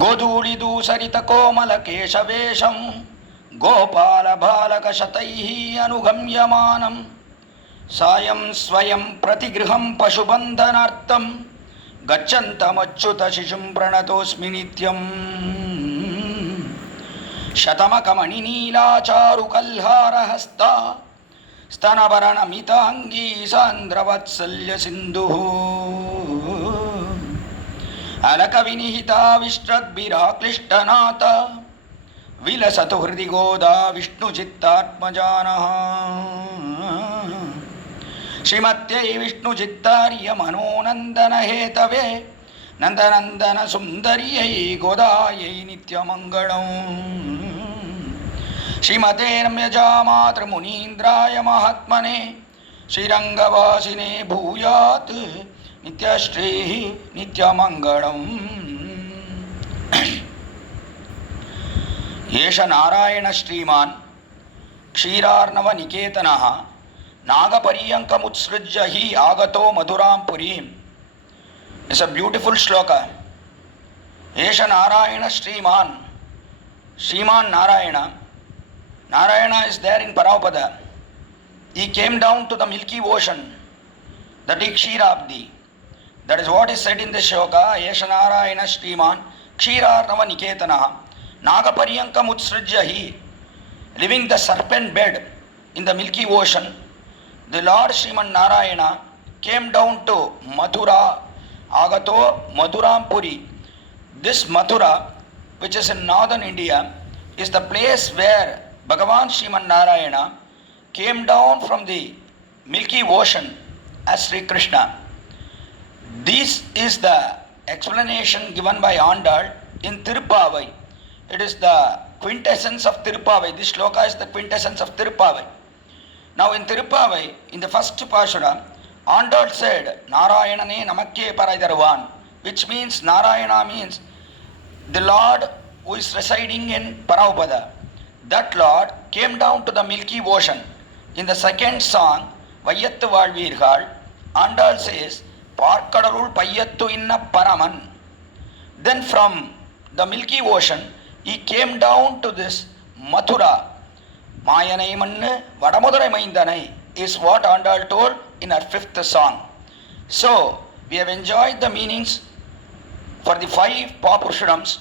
गोधूलिदूसरितकोमलकेशवेशं गोपालबालकशतैः अनुगम्यमानं सायं स्वयं प्रतिगृहं पशुबन्धनार्थं गच्छन्तमच्युतशिशुं प्रणतोऽस्मि नित्यम्। शतमकमणिनीलाचारुकल्हारहस्ता स्तनभरणमिताङ्गी सान्द्रवत्सल्यसिन्धुः अलकविनिहिताविष्ट्रद्भिराक्लिष्टनाथ विलसतु हृदि गोदा विष्णुचित्तात्मजानः। श्रीमत्यै विष्णुचित्तार्यमनोनन्दनहेतवे नन्दनन्दनसुन्दर्यै गोदायै नित्यमङ्गलम्। श्रीमते रम्यजामातृमुनीन्द्राय महात्मने श्रीरङ्गवासिने भूयात् नित्यश्रीः नित्यमङ्गलम्। एष नारायण श्रीमान् क्षीरार्णवनिकेतनः नागपर्यङ्कमुत्सृज्य हि आगतो मधुरां पुरीम्. It's a beautiful shloka. एष नारायण श्रीमान्. Shriman Narayana. Narayana is there in Paravapada. He came down to the Milky Ocean, the Kshirabdi. That is what is said in the shloka. Esha Narayana Shriman Kshirarnava Niketanaha Nagaparyankam Utsrujyahi. Living the serpent bed in the Milky Ocean, the Lord Sriman Narayana came down to Mathura, Agato Madhurampuri. This Mathura, which is in northern India, is the place where Bhagavan Sriman Narayana came down from the Milky Ocean as Sri Krishna. This is the explanation given by Andal in Tirupavai. It is the quintessence of Tirupavai. This shloka is the quintessence of Tirupavai. Now in Tirupavai, in the first Pashura, Andal said, Narayanane Namakke Paraidarvan, which means Narayana means the Lord who is residing in Paravapada. That Lord came down to the Milky Ocean. In the second song, Vayyattu Valvirgal, Andal says, Parkadarul Payyattu Inna Paraman. Then from the Milky Ocean, he came down to this Mathura. Mayanai Manne Vadamudarai Maindanai is what Andal told in her fifth song. So, we have enjoyed the meanings for the 5 Papurshadams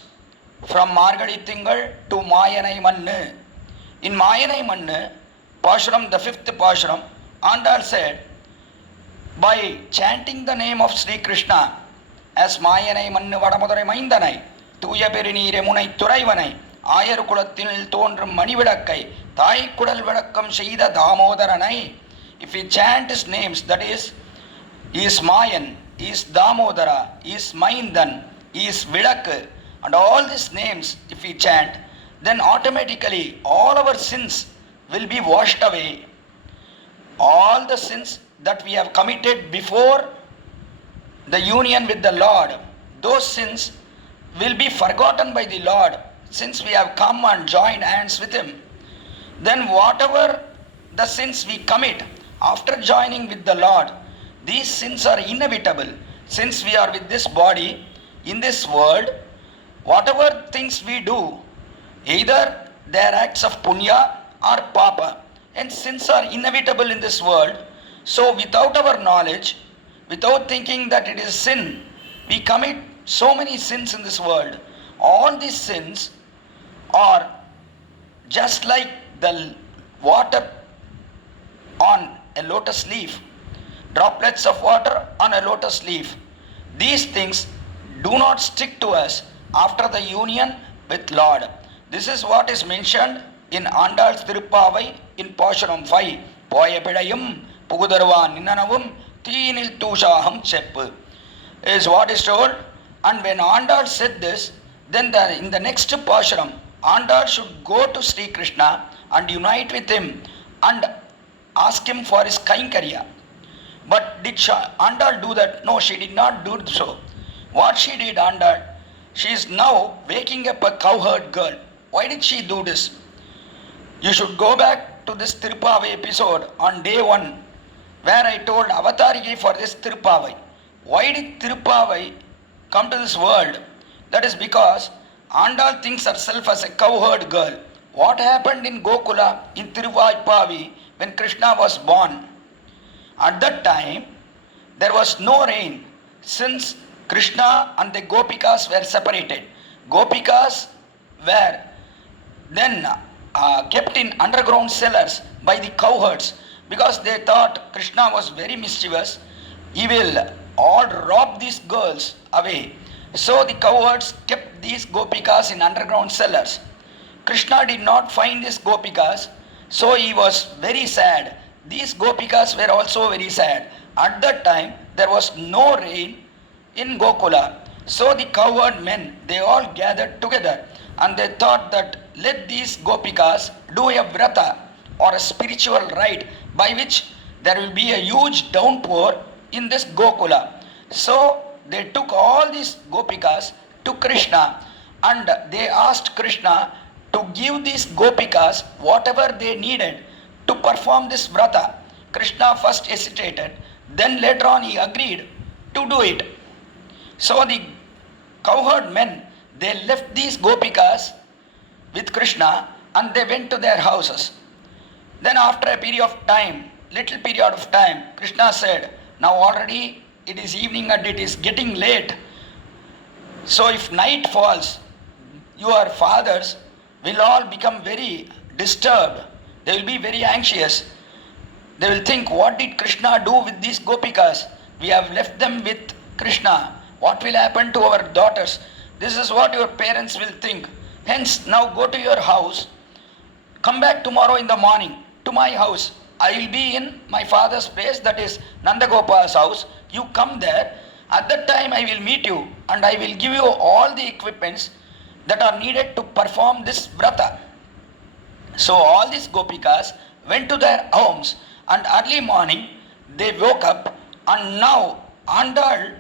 from Margadi Tingal to Mayanai Manne. In Mayanai Manne, Pashuram, the 5th Pashuram, Andal said, by chanting the name of Sri Krishna as Mayanai Manne Vadamudarai Maindanai, Tuya Perini Remunai Turaivanai, Ayar Kulatil Tondram Manividakkai, Tai Kudal Vadakam Shaida Damodaranai. If we chant his names, that is, he is Mayan, he is Damodara, he is Maindan, he is Vidak, and all these names, if we chant, then automatically all our sins will be washed away. All the sins that we have committed before the union with the Lord, those sins will be forgotten by the Lord since we have come and joined hands with Him. Then whatever the sins we commit after joining with the Lord, these sins are inevitable. Since we are with this body in this world, whatever things we do, either they are acts of punya or papa, and sins are inevitable in this world. So without our knowledge, without thinking that it is sin, we commit so many sins in this world. All these sins are just like the water on a lotus leaf, droplets of water on a lotus leaf. These things do not stick to us after the union with Lord. This is what is mentioned in Andal's Tirupavai in Pashuram 5. Poya Pedayum, Pugudarvan Ninanavum, Teenil Tushaham Chep is what is told. And when Andal said this, then in the next Pashuram, Andal should go to Sri Krishna and unite with him and ask him for his Kainkarya. But did Andal do that? No, she did not do so. What she did, Andal, she is now waking up a cowherd girl. Why did she do this? You should go back to this Tirupavai episode on day 1 where I told Avatariki for this Tirupavai. Why did Tirupavai come to this world? That is because Andal thinks herself as a cowherd girl. What happened in Gokula in Tirupavai when Krishna was born? At that time, there was no rain since Krishna and the Gopikas were separated. Gopikas were then kept in underground cellars by the cowherds because they thought Krishna was very mischievous. He will all rob these girls away. So the cowherds kept these Gopikas in underground cellars. Krishna did not find these Gopikas, so he was very sad. These Gopikas were also very sad. At that time, there was no rain in Gokula. So the cowherd men, they all gathered together and they thought that let these Gopikas do a vrata or a spiritual rite by which there will be a huge downpour in this Gokula. So they took all these Gopikas to Krishna and they asked Krishna to give these Gopikas whatever they needed to perform this vrata. Krishna first hesitated, then later on he agreed to do it. So the cowherd men, they left these Gopikas with Krishna and they went to their houses. Then after a period of time, little period of time, Krishna said, now already it is evening and it is getting late. So if night falls, your fathers will all become very disturbed. They will be very anxious. They will think, what did Krishna do with these Gopikas? We have left them with Krishna. What will happen to our daughters? This is what your parents will think. Hence, now go to your house. Come back tomorrow in the morning to my house. I will be in my father's place, that is Nandagopal's house. You come there. At that time I will meet you and I will give you all the equipments that are needed to perform this vrata. So all these Gopikas went to their homes and early morning they woke up and now Andal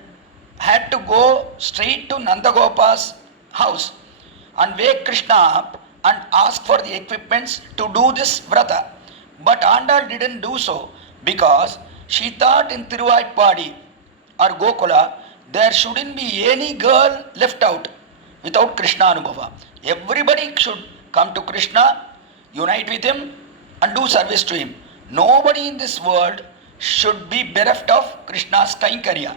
had to go straight to Nandagopal's house and wake Krishna up and ask for the equipments to do this vrata. But Andal didn't do so because she thought in Tiruvaippadi or Gokula there shouldn't be any girl left out without Krishna Anubhava. Everybody should come to Krishna, unite with him and do service to him. Nobody in this world should be bereft of Krishna's Kaikarya.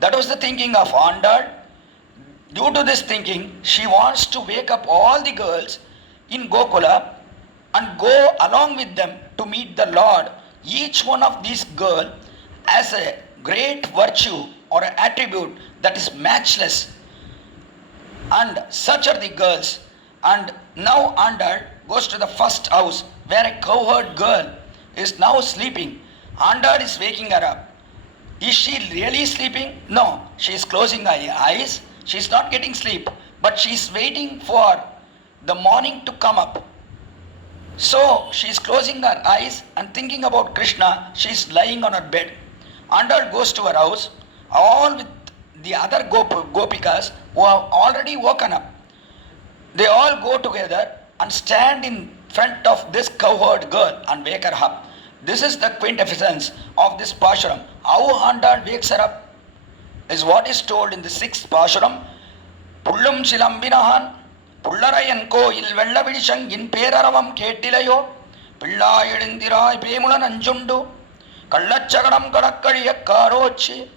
That was the thinking of Andal. Due to this thinking, she wants to wake up all the girls in Gokula and go along with them to meet the Lord. Each one of these girls has a great virtue or an attribute that is matchless. And such are the girls. And now Andal goes to the first house where a cowherd girl is now sleeping. Andal is waking her up. Is she really sleeping? No, she is closing her eyes. She is not getting sleep, but she is waiting for the morning to come up. So she is closing her eyes and thinking about Krishna. She is lying on her bed. Andal goes to her house, all with the other Gopikas who have already woken up. They all go together and stand in front of this cowherd girl and wake her up. This is the quintessence of this Pashuram. How Andal wakes her up is what is told in the 6th Pashuram. Pullum Chilambinahan, Pullarayan ko ilvellavidishangin peraravam kettilayo, Pillayedindirai Pemulan Anjundu, Kallachagaram Kadakariya Karochi,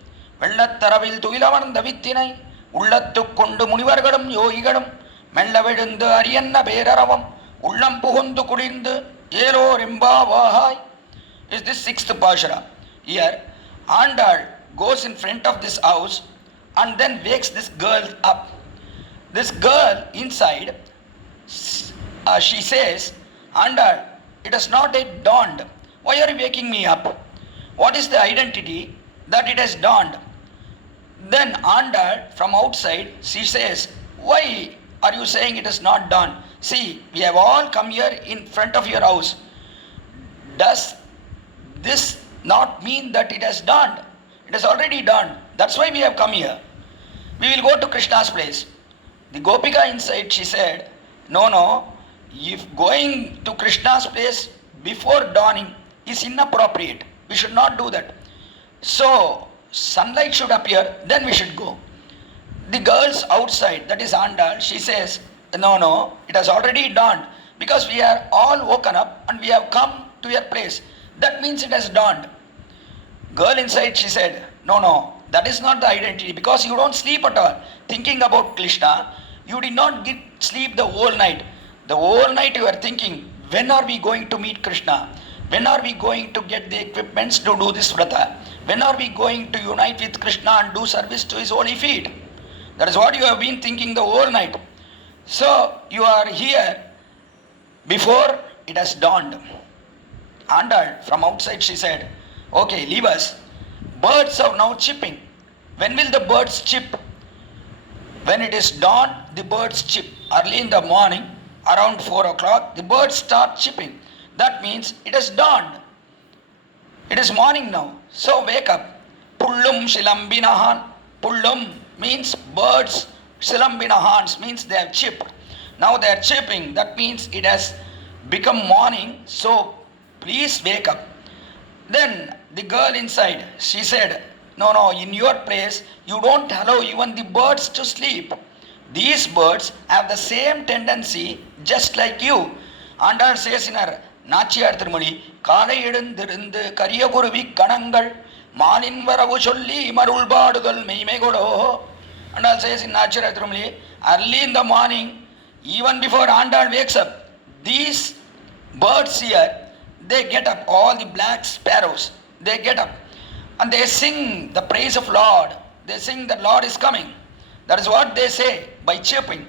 Vellattaravil Tuilavan Davittinai, Ullattukundu Munivargadam Yogigadam, Mellavidindu Ariana Peraravam, Ullam Puhundu Kudindu, Yelo Rimba Vahai, is this 6th Pashara. Here, Andal goes in front of this house and then wakes this girl up. This girl inside, she says, Andal, it has not yet dawned. Why are you waking me up? What is the identity that it has dawned? Then Andal from outside, she says, why are you saying it has not dawned? See, we have all come here in front of your house. Does this not mean that it has dawned? It has already dawned. That's why we have come here. We will go to Krishna's place. The Gopika inside, she said, no, if going to Krishna's place before dawning is inappropriate. We should not do that. So, sunlight should appear, then we should go. The girls outside, that is Andal, she says, No, it has already dawned. Because we are all woken up and we have come to your place. That means it has dawned. Girl inside, she said, no, that is not the identity. Because you don't sleep at all. Thinking about Krishna, you did not get sleep the whole night. The whole night you are thinking, when are we going to meet Krishna? When are we going to get the equipments to do this vrata? When are we going to unite with Krishna and do service to his holy feet? That is what you have been thinking the whole night. So you are here before it has dawned. Andal from outside, she said, okay, leave us. Birds are now chirping. When will the birds chirp? When it is dawn, the birds chirp. Early in the morning, around 4 o'clock, the birds start chirping. That means it has dawned. It is morning now. So wake up. Pullum shilambinahan. Pullum means birds. Shilambinahans means they have chirped. Now they are chirping. That means it has become morning. So please wake up. Then the girl inside, she said, no, in your place, you don't allow even the birds to sleep. These birds have the same tendency just like you. Andal says in her Nachiyar Tirumali, Kaalai எழுந்திருந்து கரியகுருவி கணங்கள் மாலின் வரவு சொல்லி மருள்பாடுதல் மெய்மைகொடோ. Andal says in Nachiyar Tirumali, early in the morning, even before Andal wakes up, these birds here, they get up, all the black sparrows, they get up and they sing the praise of Lord. They sing that Lord is coming. That is what they say by chirping.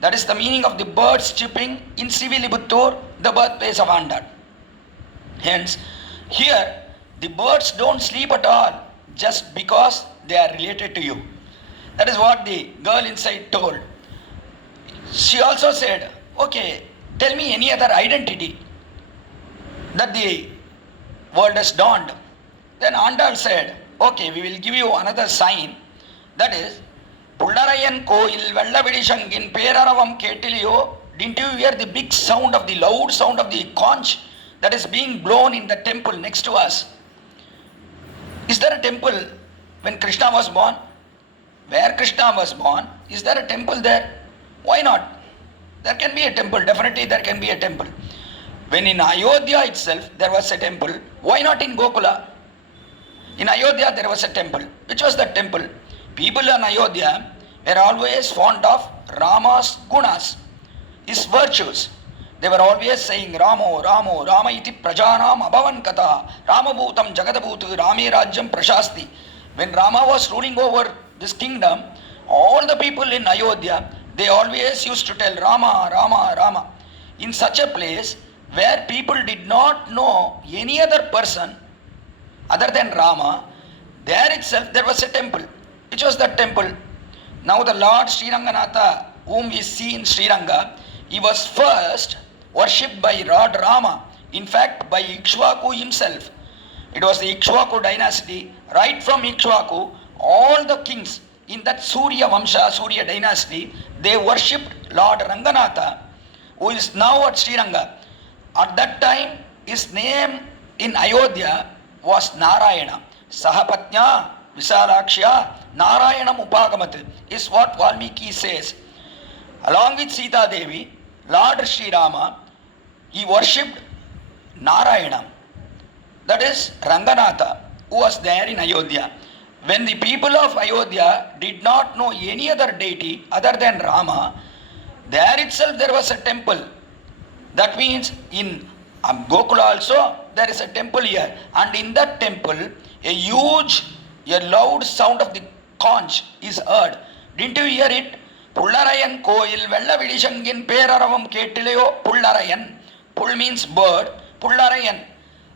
That is the meaning of the birds chirping in Sivilibuttur, the birthplace of Andal. Hence, here the birds don't sleep at all just because they are related to you. That is what the girl inside told. She also said, okay, tell me any other identity that the world has dawned. Then Andal said, okay, we will give you another sign. That is, Pullarayan Koil Vellavidi Peraravam Ketiliyo. Didn't you hear the big sound of the loud sound of the conch that is being blown in the temple next to us? Is there a temple when Krishna was born? Where Krishna was born, is there a temple there? Why not? There can be a temple, definitely there can be a temple. When in Ayodhya itself there was a temple, why not in Gokula? In Ayodhya there was a temple. Which was that temple? People in Ayodhya were always fond of Rama's gunas, his virtues. They were always saying Ramo, Ramo, Rama iti prajanam abhavan kata, Ramabhutam jagadabhutu Rame rajyam prashasti. When Rama was ruling over this kingdom, all the people in Ayodhya, they always used to tell Rama, Rama, Rama. In such a place where people did not know any other person other than Rama, there itself there was a temple. Which was that temple? Now the Lord Sri Ranganatha, whom we see in Sri Ranga, he was first worshipped by Lord Rama. In fact, by Ikshvaku himself. It was the Ikshvaku dynasty. Right from Ikshvaku, all the kings in that Surya Vamsha, Surya dynasty, they worshipped Lord Ranganatha, who is now at Sri Ranga. At that time, his name in Ayodhya was Narayana. Sahapatnya Visalakshya Narayanam Upagamat is what Valmiki says. Along with Sita Devi, Lord Sri Rama, he worshipped Narayana. That is Ranganatha, who was there in Ayodhya. When the people of Ayodhya did not know any other deity other than Rama, there itself there was a temple. That means in Gokula also there is a temple here, and in that temple a loud sound of the conch is heard. Didn't you hear it? Pullarayan Koil Vellavidi Peraravam Ketiliyo. Pullarayan. Pull means bird. Pullarayan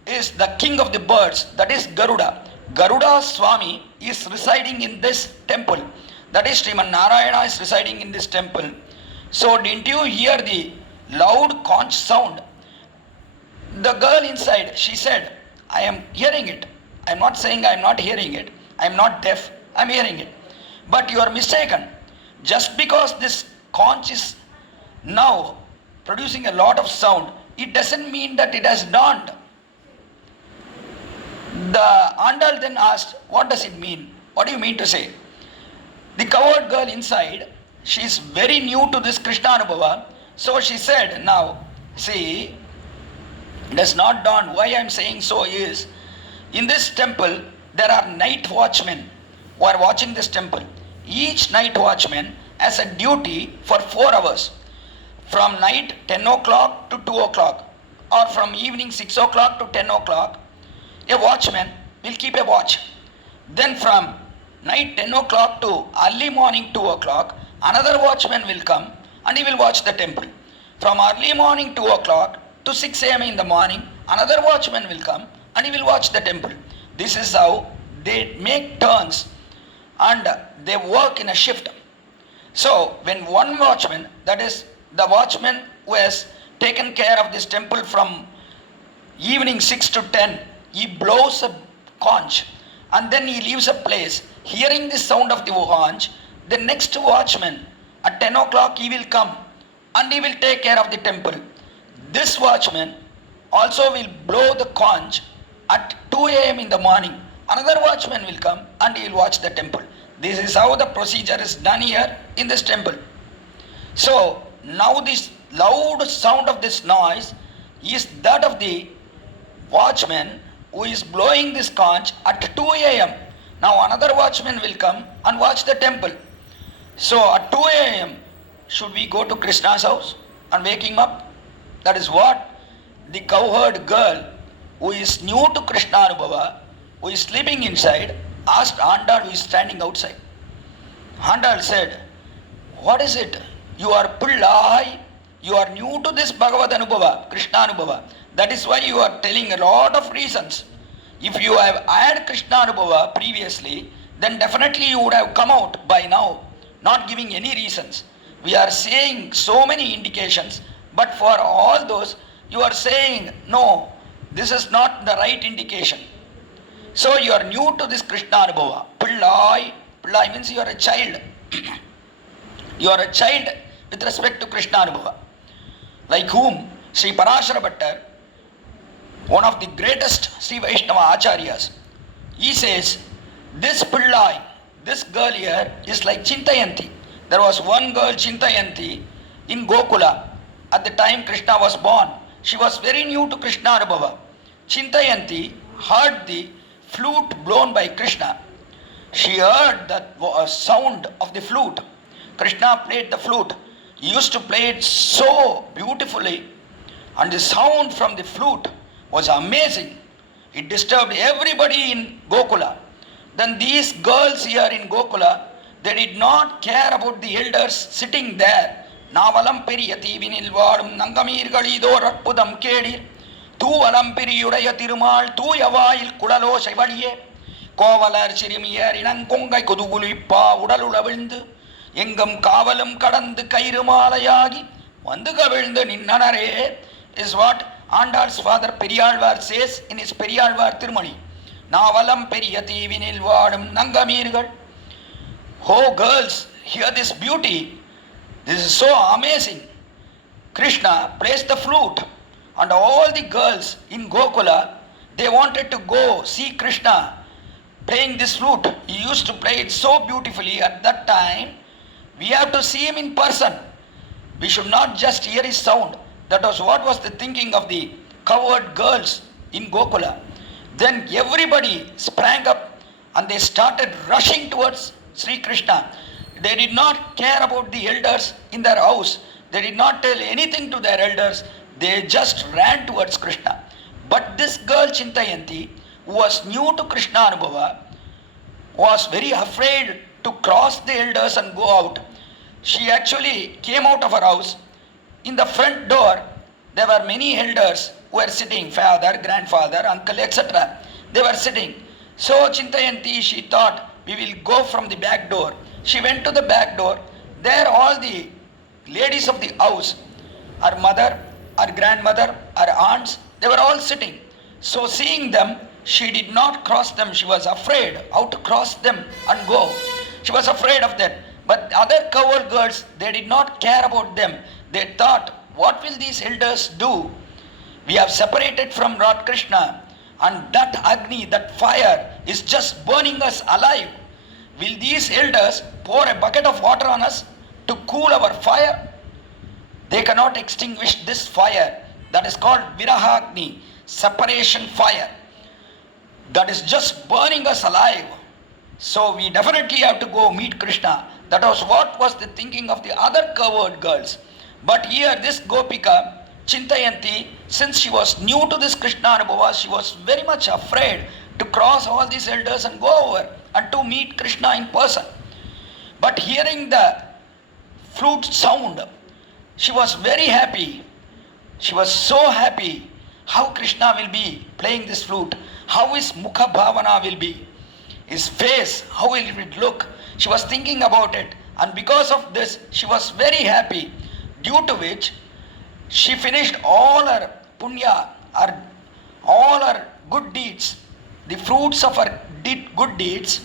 is the king of the birds, that is Garuda. Garuda Swami is residing in this temple. That is Sriman Narayana is residing in this temple. So didn't you hear the loud conch sound? The girl inside, she said, I am hearing it. I am not saying I am not hearing it. I am not deaf. I am hearing it. But you are mistaken. Just because this conch is now producing a lot of sound, it doesn't mean that it has dawned. The Andal then asked, what does it mean? What do you mean to say? The coward girl inside, she is very new to this Krishna Anubhava. So she said, now, see, it has not dawned. Why I am saying so is, in this temple, there are night watchmen who are watching this temple. Each night watchman has a duty for 4 hours. From night 10 o'clock to 2 o'clock, or from evening 6 o'clock to 10 o'clock, a watchman will keep a watch. Then from night 10 o'clock to early morning 2 o'clock, another watchman will come and he will watch the temple. From early morning 2 o'clock to 6 a.m. in the morning, another watchman will come and he will watch the temple. This is how they make turns and they work in a shift. So when one watchman, that is the watchman who has taken care of this temple from evening 6 to 10, he blows a conch and then he leaves a place. Hearing the sound of the conch, the next watchman at 10 o'clock he will come and he will take care of the temple. This watchman also will blow the conch at 2 a.m. in the morning. Another watchman will come and he will watch the temple. This is how the procedure is done here in this temple. So now this loud sound of this noise is that of the watchman who is blowing this conch at 2 a.m. Now another watchman will come and watch the temple. So at 2 a.m. should we go to Krishna's house and wake him up? That is what the cowherd girl who is new to Krishna Anubhava, who is sleeping inside, asked Andal who is standing outside. Andal said, what is it? You are Pillai, you are new to this Bhagavad Anubhava, Krishna Anubhava. That is why you are telling a lot of reasons. If you have had Krishna Anubhava previously, then definitely you would have come out by now, not giving any reasons. We are saying so many indications, but for all those, you are saying, no, this is not the right indication. So you are new to this Krishna Anubhava. Pillai, Pillai means you are a child. You are a child with respect to Krishna Anubhava. Like whom? Sri Parashara Bhattar, one of the greatest Sri Vaishnava Acharyas, he says, this Pillai, this girl here is like Chintayanti. There was one girl, Chintayanti, in Gokula. At the time Krishna was born, she was very new to Krishna Anubhava. Chintayanti heard the flute blown by Krishna. She heard the sound of the flute. Krishna played the flute. He used to play it so beautifully, and the sound from the flute was amazing. It disturbed everybody in Gokula. Then these girls here in Gokula, they did not care about the elders sitting there. Navalam periyati vinilvaadum nangamirgalidor arpudam kedir தூவலம் பிரியுடைய Thirumal தூயவாயில் குழலோ செவழியே கோவலர் சிறுமியர் இனங்கொங்கை கொதுகுலிப்பா உடலுளவிழ்ந்து எங்கும் காவலும் கடந்து கயிறுமாலையாகி வந்து கவிழ்ந்து நின்னனரே is what Andal's father Periyalvar says in his Periyalvar Tirumani. Navalam periya தீவினில் வாடும் நங்கமீர்கள். Oh girls, hear this beauty. This is so amazing. Krishna plays the flute. And all the girls in Gokula, they wanted to go see Krishna playing this flute. He used to play it so beautifully at that time. We have to see him in person. We should not just hear his sound. That was what was the thinking of the cowherd girls in Gokula. Then everybody sprang up and they started rushing towards Sri Krishna. They did not care about the elders in their house. They did not tell anything to their elders. They just ran towards Krishna. But this girl Chintayanti, who was new to Krishna Anubhava, was very afraid to cross the elders and go out. She actually came out of her house. In the front door, there were many elders who were sitting, father, grandfather, uncle, etc. They were sitting. So Chintayanti, she thought, we will go from the back door. She went to the back door. There all the ladies of the house, her mother, her grandmother, her aunts, they were all sitting. So seeing them, she did not cross them. She was afraid how to cross them and go. She was afraid of that. But the other cowherd girls, they did not care about them. They thought, what will these elders do? We have separated from Lord Krishna, and that Agni, that fire, is just burning us alive. Will these elders pour a bucket of water on us to cool our fire. They cannot extinguish this fire that is called Virahagni, separation fire, that is just burning us alive. So we definitely have to go meet Krishna. That was what was the thinking of the other cowherd girls. But here this Gopika, Chintayanti, since she was new to this Krishna Anubhava, she was very much afraid to cross all these elders and go over and to meet Krishna in person. But hearing the flute sound, she was very happy. She was so happy how Krishna will be playing this flute, how his Mukha Bhavana will be, his face, how will it look. She was thinking about it, and because of this, she was very happy, due to which she finished all her punya, all her good deeds. The fruits of her good deeds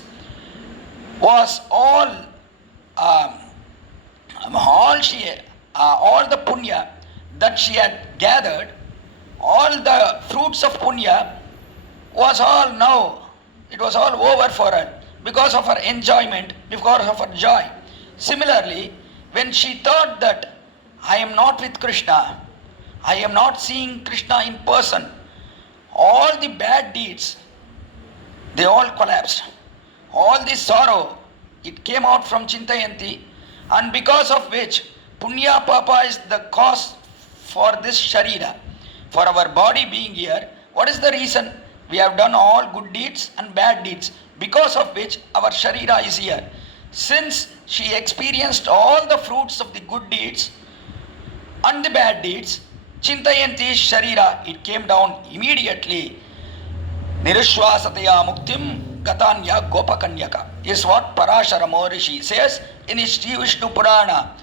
was all the punya that she had gathered, all the fruits of punya was all now, it was all over for her because of her enjoyment, because of her joy. Similarly, when she thought that I am not with Krishna, I am not seeing Krishna in person, all the bad deeds, they all collapsed. All the sorrow, it came out from Chintayanti, and because of which Punya Papa is the cause for this Sharira, for our body being here. What is the reason? We have done all good deeds and bad deeds, because of which our Sharira is here. Since she experienced all the fruits of the good deeds and the bad deeds, Chintayanti's Sharira, it came down immediately. Nirishwasataya muktim gatanya gopakanyaka is what Parashara Maharishi says in his Sri Vishnu Purana.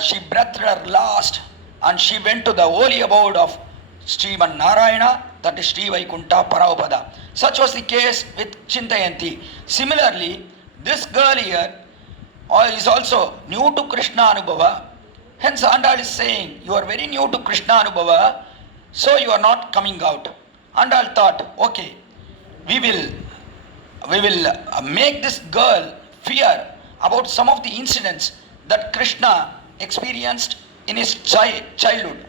She breathed her last and she went to the holy abode of Sriman Narayana, that is Sri Vaikunta Paravapada. Such was the case with Chintayanti. Similarly, this girl here is also new to Krishna Anubhava. Hence Andal is saying, you are very new to Krishna Anubhava, so you are not coming out. Andal thought, okay, we will make this girl fear about some of the incidents that Krishna experienced in his childhood.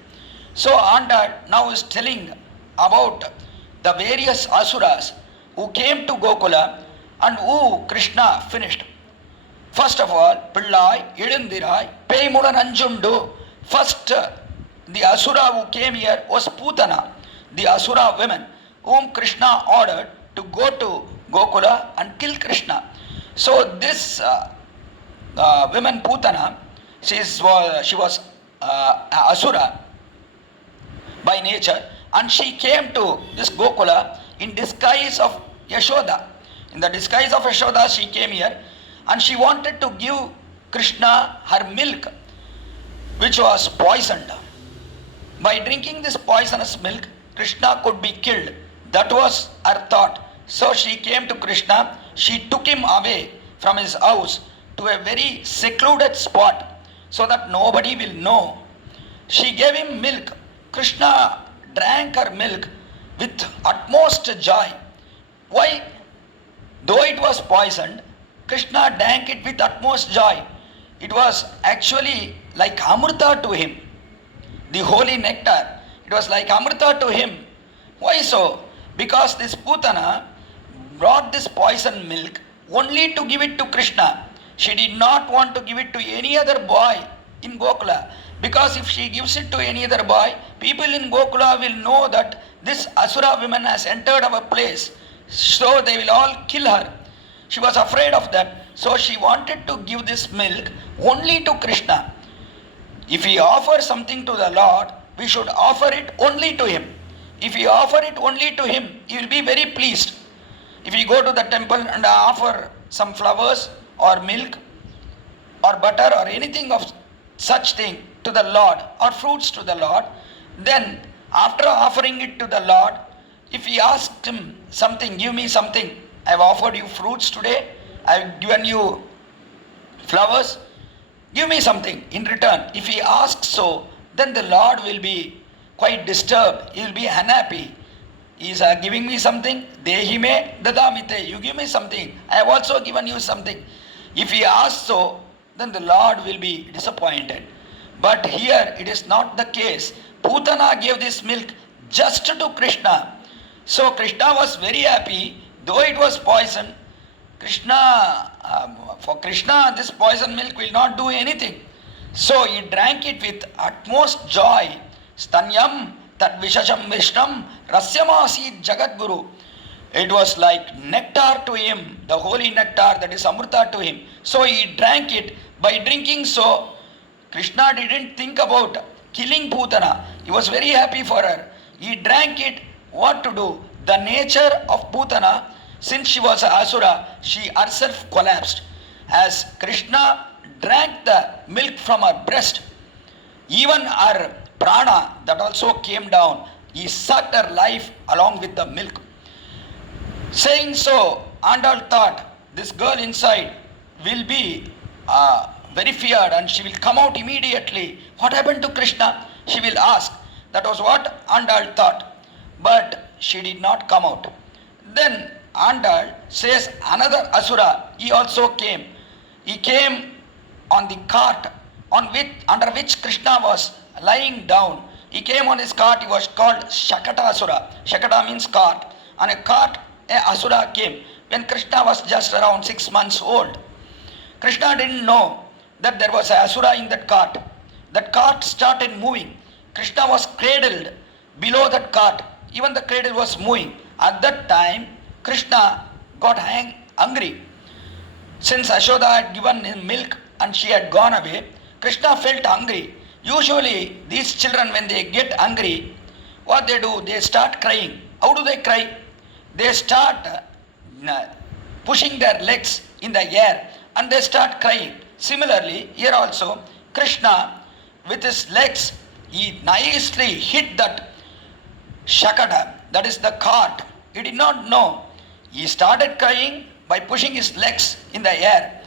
So Andal now is telling about the various asuras who came to Gokula and who Krishna finished. First of all, Pillai, Idindirai, Peimudan Anjundu. First, the asura who came here was Putana, the asura women whom Krishna ordered to go to Gokula and kill Krishna. So this woman Putana, she was asura by nature, and she came to this Gokula in disguise of Yashoda. In the disguise of Yashoda, she came here and she wanted to give Krishna her milk, which was poisoned. By drinking this poisonous milk, Krishna could be killed. That was her thought. So she came to Krishna, she took him away from his house to a very secluded spot so that nobody will know. She gave him milk. Krishna drank her milk with utmost joy. Why? Though it was poisoned, Krishna drank it with utmost joy. It was actually like Amrita to him. The holy nectar. It was like Amrita to him. Why so? Because this Putana brought this poison milk only to give it to Krishna. She did not want to give it to any other boy in Gokula. Because if she gives it to any other boy, people in Gokula will know that this Asura woman has entered our place. So they will all kill her. She was afraid of that. So she wanted to give this milk only to Krishna. If we offer something to the Lord, we should offer it only to Him. If we offer it only to Him, He will be very pleased. If we go to the temple and offer some flowers or milk or butter or anything of such thing to the Lord or fruits to the Lord, then after offering it to the Lord, if we ask Him something, give me something, I have offered you fruits today, I have given you flowers, give me something in return. If he asks so, then the Lord will be quite disturbed. He will be unhappy. He is giving me something. Dehi me dadamite. You give me something. I have also given you something. If he asks so, then the Lord will be disappointed. But here it is not the case. Putana gave this milk just to Krishna. So Krishna was very happy, though it was poison. For Krishna, this poison milk will not do anything. So he drank it with utmost joy. Stanyam tat vishasham vishnam rasyamasi jagadguru. It was like nectar to him, the holy nectar, that is amrita to him. So he drank it. By drinking so, Krishna didn't think about killing Putana. He was very happy for her. He drank it. What to do? The nature of Putana, since she was an asura, she herself collapsed. As Krishna drank the milk from her breast, even her prana, that also came down. He sucked her life along with the milk. Saying so, Andal thought this girl inside will be very feared and she will come out immediately. What happened to Krishna? She will ask. That was what Andal thought. But she did not come out. Then Andal says another asura, he also came. He came on the cart under which Krishna was lying down. He came on his cart, he was called Shakata Asura. Shakata means cart. On a cart, a asura came when Krishna was just around 6 months old. Krishna didn't know that there was an asura in that cart. That cart started moving. Krishna was cradled below that cart. Even the cradle was moving. At that time, Krishna got hungry. Since Ashoda had given him milk and she had gone away, Krishna felt hungry. Usually, these children, when they get hungry, what they do? They start crying. How do they cry? They start pushing their legs in the air and they start crying. Similarly, here also, Krishna, with his legs, he nicely hit that Shakata, that is the cart. He did not know. He started crying by pushing his legs in the air.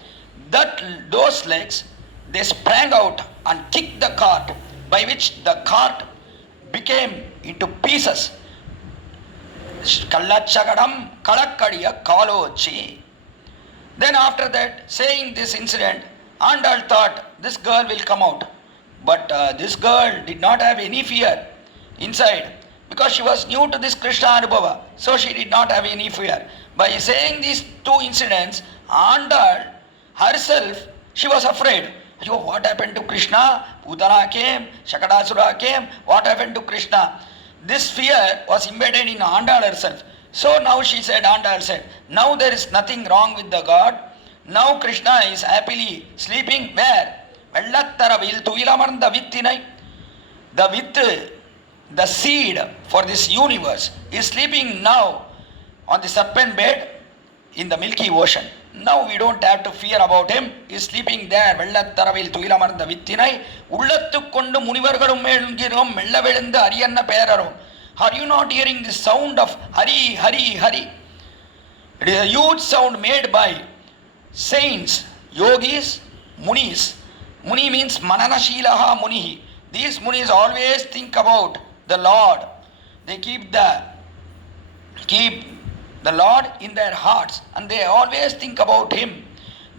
Those legs, they sprang out and kicked the cart, by which the cart became into pieces. Kallachakadam kalakkadiya kalochi. Then after that, saying this incident, Andal thought this girl will come out. But this girl did not have any fear inside, because she was new to this Krishna Anubhava. So she did not have any fear. By saying these two incidents, Andal herself, she was afraid. What happened to Krishna? Putana came, Shakatasura came. What happened to Krishna? This fear was embedded in Andal herself. So now Andal said, now there is nothing wrong with the God. Now Krishna is happily sleeping where? Vellattaravil tuilamarnda vittinai. The vitt, the seed for this universe, is sleeping now on the serpent bed in the Milky Ocean. Now we don't have to fear about him. He is sleeping there. Vellattaravil tuilamarnda vittinai. Ullattu kondu munivargalum melgirom mella velundu ariyanna perarum. Are you not hearing the sound of Hari, Hari, Hari? It is a huge sound made by saints, yogis, munis. Muni means mananashilaha munihi. These munis always think about the Lord. They keep the Lord in their hearts and they always think about Him.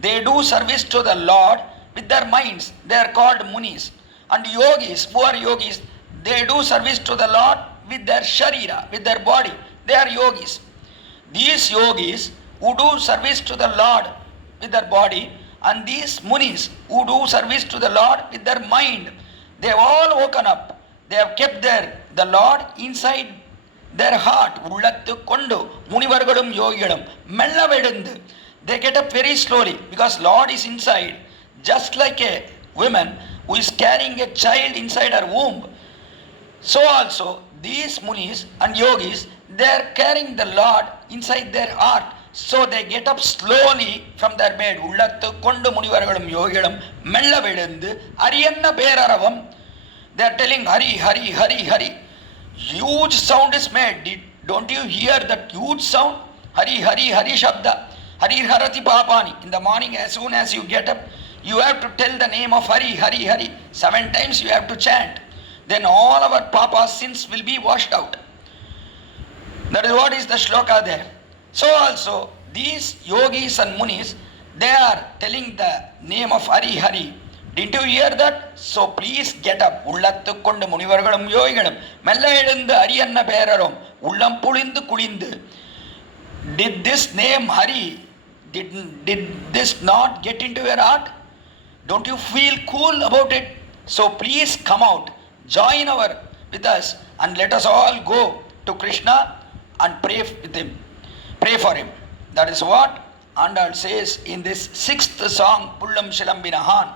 They do service to the Lord with their minds. They are called munis. And yogis, who are yogis, they do service to the Lord with their sharira, with their body. They are yogis. These yogis who do service to the Lord with their body, and these munis who do service to the Lord with their mind, they have all woken up. They have kept the Lord inside their heart. Ullattu kondu munivargalum yogigalum mella vedandu. They get up very slowly because Lord is inside, just like a woman who is carrying a child inside her womb. So also these munis and yogis, they are carrying the Lord inside their heart. So they get up slowly from their bed. Ullattu kondu munivargalum yogigalum mella vedandu ariyanna peraravam. They are telling Hari, Hari, Hari, Hari. Huge sound is made. Don't you hear that huge sound? Hari, Hari, Hari Shabda. Hari Harati Papani. In the morning, as soon as you get up, you have to tell the name of Hari, Hari, Hari. 7 times you have to chant. Then all our Papa's sins will be washed out. That is what is the shloka there. So also, these yogis and munis, They are telling the name of Hari Hari. Didn't you hear that? So please get up. உள்ளத்து கொண்டு முனிவர்களும் யோகிகளும் மெல்ல எழுந்து அரியன்ன பேரரும் உள்ளம் புளிந்து குளிந்து. Did this name Hari, did this not get into your heart? Don't you feel cool about it? So please come out, join with us, and let us all go to Krishna and pray with him, pray for him. That is what Andal says in this 6th song, Pullam Shilambinahan.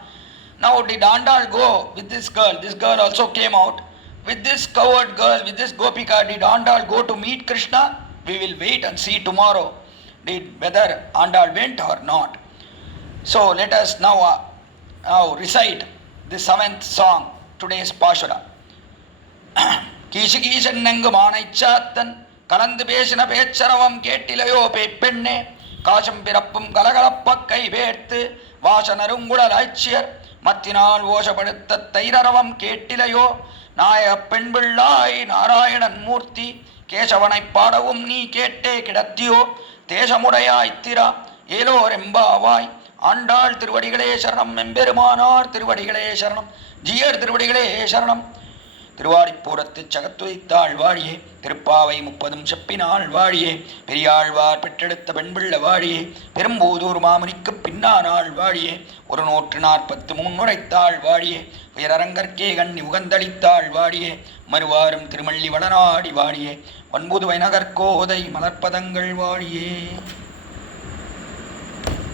Now did Andal go with this girl? This girl also came out. With this coward girl, with this Gopika, did Andal go to meet Krishna? We will wait and see tomorrow whether Andal went or not. So let us now recite the 7th song, today's Pashura. கீசகீசன்னங்கு மானைச்சாத்தன் கலந்து பேசின பேச்சரவம் கேட்டிலையோ பெண்ணே காசம் பிறப்பும் கலகலப்ப கை வேர்த்து வாசனருங்குழல் ஆட்சியர் மத்தினால் ஓசப்படுத்த தைரரவம் கேட்டிலையோ நாயக பெண்பிள்ளாய் நாராயணன் மூர்த்தி கேசவனைப் பாடவும் நீ கேட்டே கிடத்தியோ தேசமுடையாய் திரா ஏலோரெம்பாவாய் ஆண்டாள் திருவடிகளே சரணம், எம்பெருமானார் திருவடிகளே சரணம், ஜீயர் திருவடிகளே சரணம். திருவாடிப்பூரத்து சகத்துவைத்தாள் வாழியே, திருப்பாவை 30 செப்பினாள் வாழியே, பெரியாழ்வார் பெற்றெடுத்த பெண்பிள்ள வாழியே, பெரும்பூதூர் மாமுனிக்கு பின்னானாள் வாழியே, 143 முறைத்தாள் வாழியே, உயரரங்கற்கே கண்ணி உகந்தளித்தாள் வாழியே, மறுவாரும் திருமள்ளி வளநாடி வாழியே, 9 நகர்கோதை மலர்ப்பதங்கள் வாழியே.